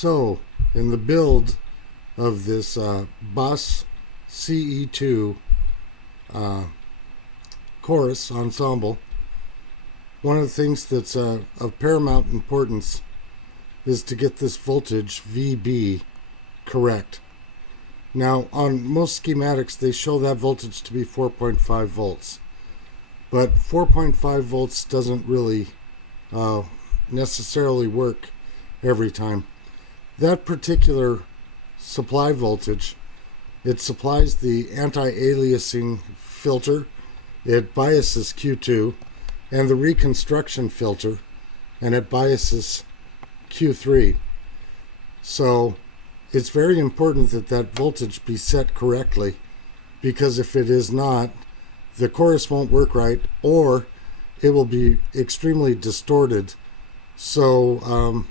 So, in the build of this Boss CE-2 Chorus Ensemble, one of the things that's of paramount importance is to get this voltage VB correct. Now, on most schematics, they show that voltage to be 4.5 volts. But 4.5 volts doesn't really necessarily work every time. That particular supply voltage, it supplies the anti-aliasing filter, it biases Q2, and the reconstruction filter, and it biases Q3. So it's very important that that voltage be set correctly, because if it is not, the chorus won't work right, or it will be extremely distorted. So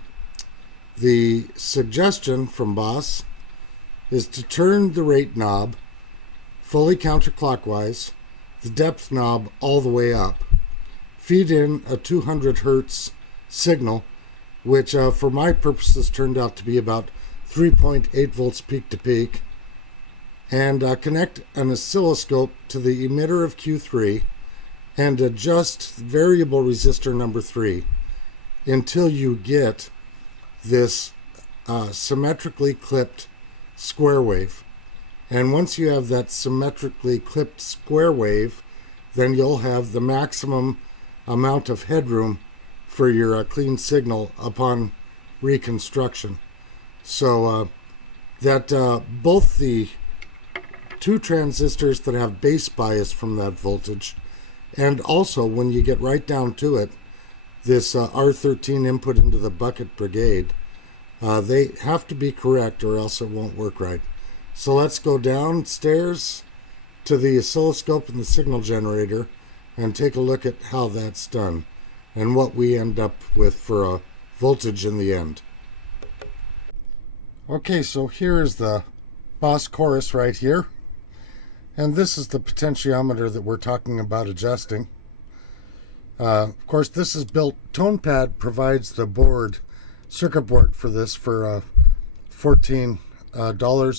the suggestion from Boss is to turn the rate knob fully counterclockwise, the depth knob all the way up, feed in a 200 hertz signal, which for my purposes turned out to be about 3.8 volts peak to peak, and connect an oscilloscope to the emitter of Q3 and adjust variable resistor number 3 until you get this symmetrically clipped square wave. And once you have that symmetrically clipped square wave, then you'll have the maximum amount of headroom for your clean signal upon reconstruction. So that both the two transistors that have base bias from that voltage, and also when you get right down to it, this R13 input into the bucket brigade, they have to be correct or else it won't work right. So let's go downstairs to the oscilloscope and the signal generator and take a look at how that's done and what we end up with for a voltage in the end. Okay, so here is the Boss chorus right here. And this is the potentiometer that we're talking about adjusting. Of course, this is built, TonePad provides the board, circuit board for this for $14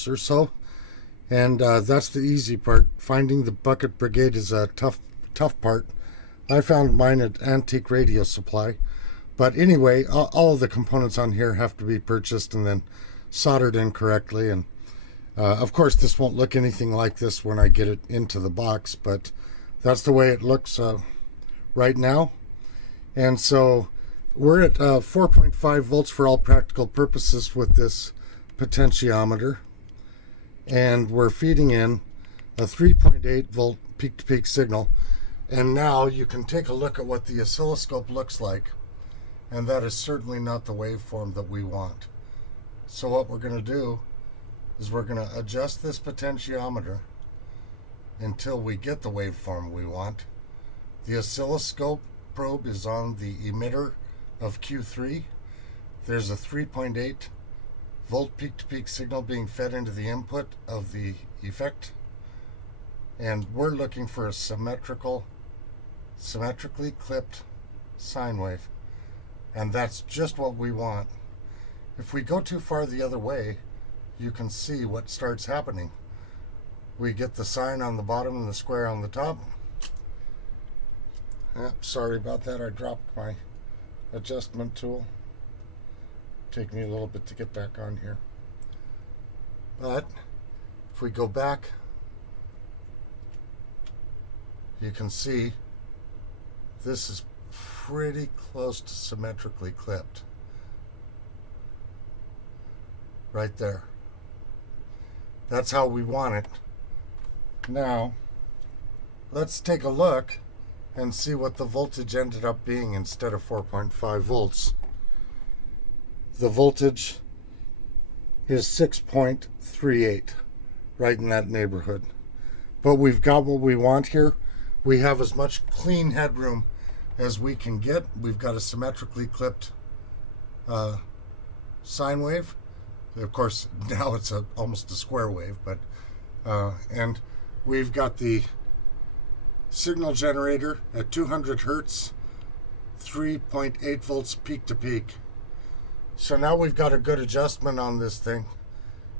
or so. And that's the easy part. Finding the bucket brigade is a tough part. I found mine at Antique Radio Supply. But anyway, all of the components on here have to be purchased and then soldered in correctly. And of course, this won't look anything like this when I get it into the box, but that's the way it looks right now. And so we're at 4.5 volts for all practical purposes with this potentiometer, and we're feeding in a 3.8 volt peak-to-peak signal. And now you can take a look at what the oscilloscope looks like, and that is certainly not the waveform that we want. So what we're going to do is we're going to adjust this potentiometer until we get the waveform we want. The oscilloscope probe is on the emitter of Q3. There's a 3.8 volt peak-to-peak signal being fed into the input of the effect. And we're looking for a symmetrically clipped sine wave. And that's just what we want. If we go too far the other way, you can see what starts happening. We get the sine on the bottom and the square on the top. Sorry about that, I dropped my adjustment tool. Take me a little bit to get back on here. But if we go back, you can see this is pretty close to symmetrically clipped. Right there. That's how we want it. Now, let's take a look and see what the voltage ended up being instead of 4.5 volts. The voltage is 6.38, right in that neighborhood. But we've got what we want here. We have as much clean headroom as we can get. We've got a symmetrically clipped sine wave. Of course, now it's almost a square wave, but and we've got the signal generator at 200 hertz, 3.8 volts peak to peak. So now we've got a good adjustment on this thing,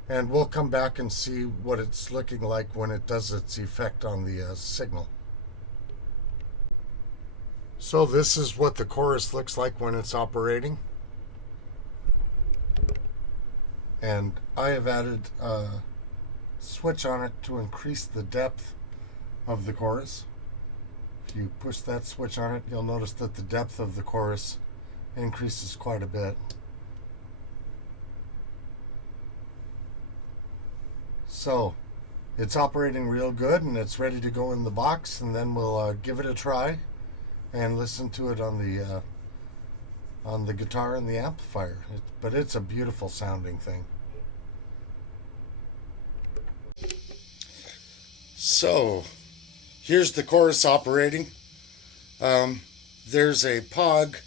and we'll come back and see what it's looking like when it does its effect on the signal. So this is what the chorus looks like when it's operating. And I have added a switch on it to increase the depth of the chorus. If you push that switch on it, you'll notice that the depth of the chorus increases quite a bit. So it's operating real good, and it's ready to go in the box, and then we'll give it a try and listen to it on the guitar and the amplifier. But it's a beautiful sounding thing. So here's the chorus operating. There's a POG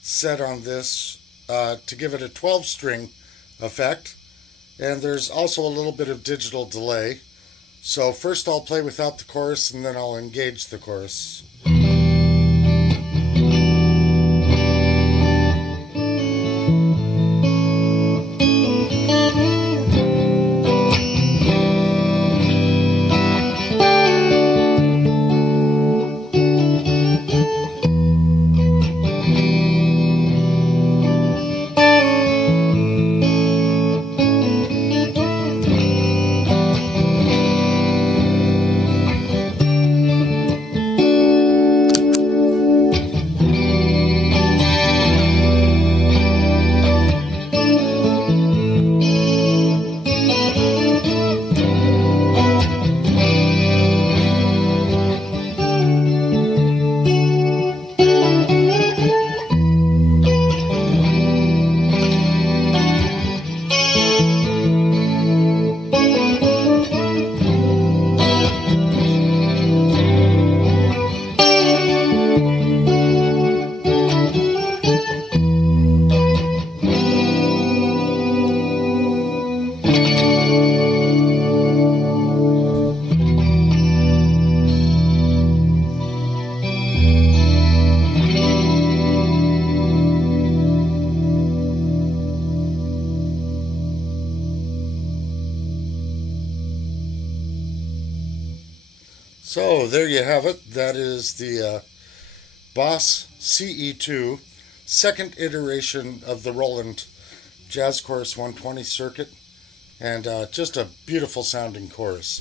set on this to give it a 12-string effect, and there's also a little bit of digital delay. So first I'll play without the chorus, and then I'll engage the chorus. So there you have it. That is the Boss CE-2 second iteration of the Roland Jazz Chorus 120 circuit, and just a beautiful sounding chorus.